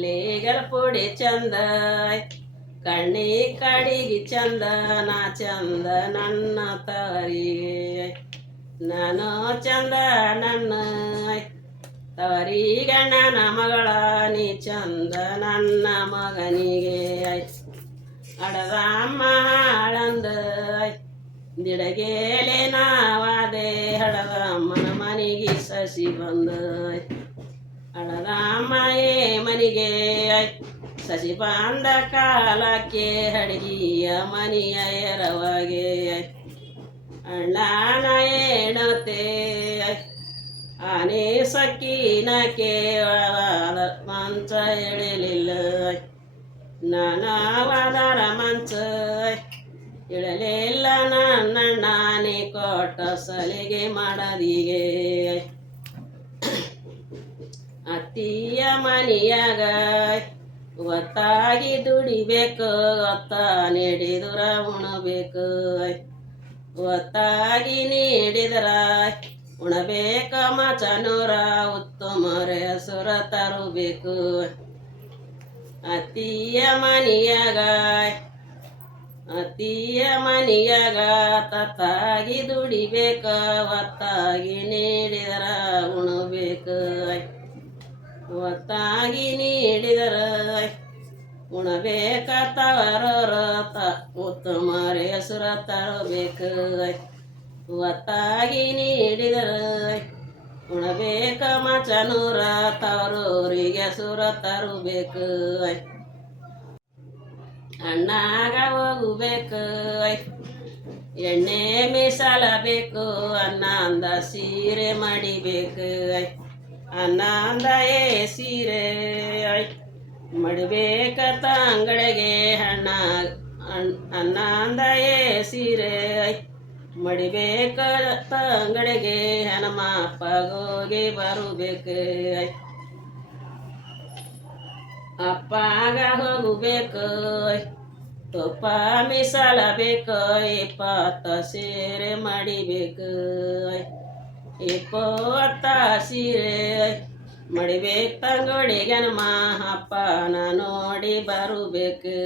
ಲೇಗಲ್ ಪುಡಿ ಚಂದ ಕಣ್ಣಿ ಕಡಿಗೆ ಚಂದ ನಾ ಚಂದ ನನ್ನ ತವರಿಗೆ ನಾನು ಚಂದ ನನ್ನ ತವರಿಗೆ ನನ್ನ ಮಗಳ ನೀ ಚಂದ ನನ್ನ ಮಗನಿಗೆ ಹಡದಮ್ಮ ಹಾಳಂದ ದಿಡಗೇಲೆ ನಾವಾದೆ ಹಡದಮ್ಮನ ಮನೆಗೆ ಸಸಿ ಬಂದ ಹಡದಮ್ಮಯೇ ಮನೆಗೆ ಸಸಿ ಬಂದ ಕಾಲಕ್ಕೆ ಅಡಿಗೆಯ ಮನೆಯ ಎರವಾಗೆ ಅಣ್ಣನ ಏಣತೆ ಆನೆ ಸಕ್ಕಿನ ಕೇವಲ ಮಂಚ ಎಳಲಿಲ್ಲ ನಾನಾವದರ ಮಂಚ ಇಳಲಿಲ್ಲ ನಾನೇ ಕೊಟ್ಟ ಸಲಿಗೆ ಮಾಡದಿಗೆ ಅತ್ತಿಯ ಮನೆಯಾಗ ಒತ್ತಾಗಿ ದುಡಿಬೇಕು ಒತ್ತ ನೀಡಿದ್ರ ಉಣಬೇಕು ಒತ್ತಾಗಿ ನೀಡಿದ್ರ ಉಣಬೇಕ ಮಚನೂರ ಉತ್ತಮರ ಸುರ ತರಬೇಕು ಅತ್ತಿಯ ಮನೆಯಾಗ ತತ್ತಾಗಿ ದುಡಿಬೇಕ ಒತ್ತಾಗಿ ನೀಡಿದರ ಉಣಬೇಕು ಒತ್ತಾಗಿ ನೀಡಿದರ ಉಣಬೇಕ ತವರ ಉತ್ತಮರ ಹೆಸರ ತರಬೇಕು ಒತ್ತಾಗಿ ನೀಡಿದರ ಉಣಬೇಕ ಮಚನೂರ ತವರೂರಿಗೆ ಸುರ ತರಬೇಕು ಅಣ್ಣಾಗ ಹೋಗಬೇಕು ಎಣ್ಣೆ ಮೀಸಲಬೇಕು ಅನ್ನಂದ ಸೀರೆ ಮಡಿಬೇಕು ಅನ್ನಂದ ಸೀರೆ ಮಡಿಬೇಕ ತಂಗಡಿಗೆ ಅನ್ನಂದ ಸೀರೆ ಮಡಿಬೇಕ ತಂಗಡಿಗೆ ಹನುಮಪ್ಪಗೋಗಿ ಬರಬೇಕು ಅಪ್ಪಾಗ ಹೋಗಬೇಕು ತುಪ್ಪ ಮೀಸಲಬೇಕು 20 ಸೀರೆ ಮಡಿಬೇಕು 20 ಸೀರೆ ಮಡಿಬೇಕು ತಂಗಡಿಗೆ ಹನುಮ ಅಪ್ಪನ ನೋಡಿ ಬರಬೇಕು